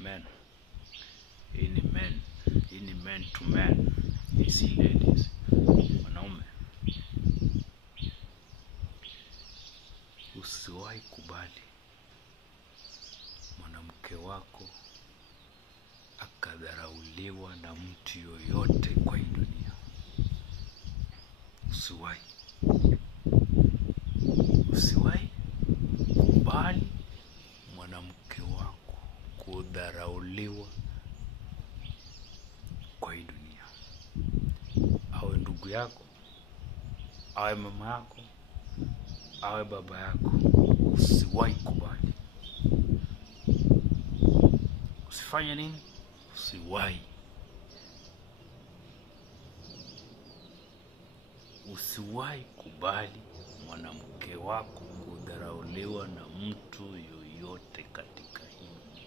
Men. Hii ni men to men. You see ladies. Wanaume, usiwahi kubali mwanamke wako akadharauliwa na mtu yoyote kwa hii dunia. Usiwahi kubali mwanamke wako kudharauliwa kwa hii dunia. Awe ndugu yako, awe mama yako, awe baba yako, usiwahi kubali. Usifanye nini? Usiwahi kubali mwanamke wako kudharauliwa na mtu yoyote katika hii.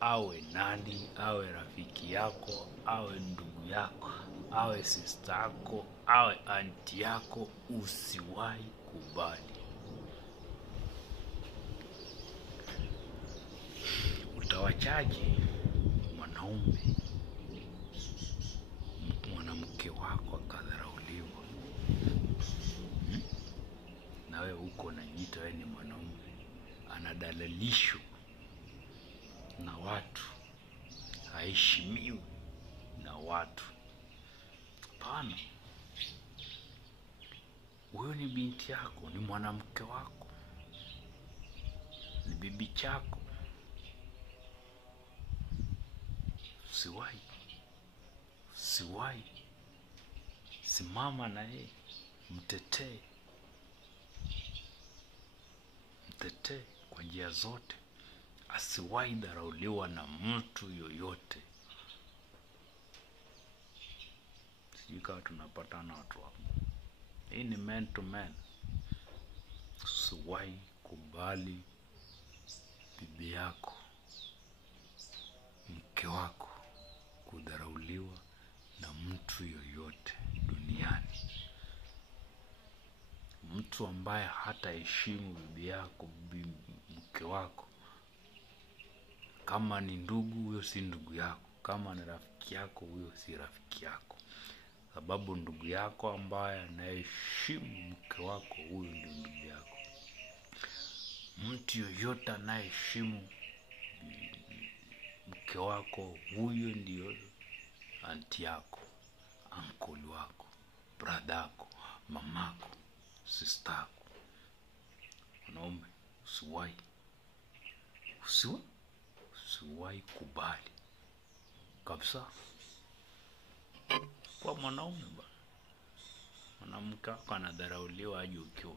Awe nani, awe rafiki yako, awe ndugu yako, awe sister yako, awe aunti yako, usiwahi kubali. Utawachaje mwanaume mwanamke wako akadharauliwa? Na wewe uko unajiita wewe ni mwanaume, anadalalishwa na watu, haheshimiwi na watu. Hapana. Wewe ni binti yako, ni mwanamke wako, ni bibi chako. Usiwahi. Simama na yeye, mtetee kwa njia zote. Asiwahi dharauliwa na mtu yoyote. Sijui kama tunapatana watu hapo. Hii ni men to men. Usiwahi kubali bibi yako, mke wako kudharauliwa na mtu yoyote duniani. Mtu ambaye hataheshimu bibi yako, mke wako, kama ni ndugu, huyo si ndugu yako. Kama ni rafiki yako, huyo si rafiki yako. Sababu ndugu yako ambaye anaheshimu mke wako, huyo ndio ndugu yako. Mtu yoyote anayeheshimu mke wako, huyo ndio aunti yako, uncle wako, brother yako, mamako, sister yako. Wanaume, usiwahi kubali kabisa kwa mwanaume bwana. Mwanamke wako anadharauliwa aje ukiwa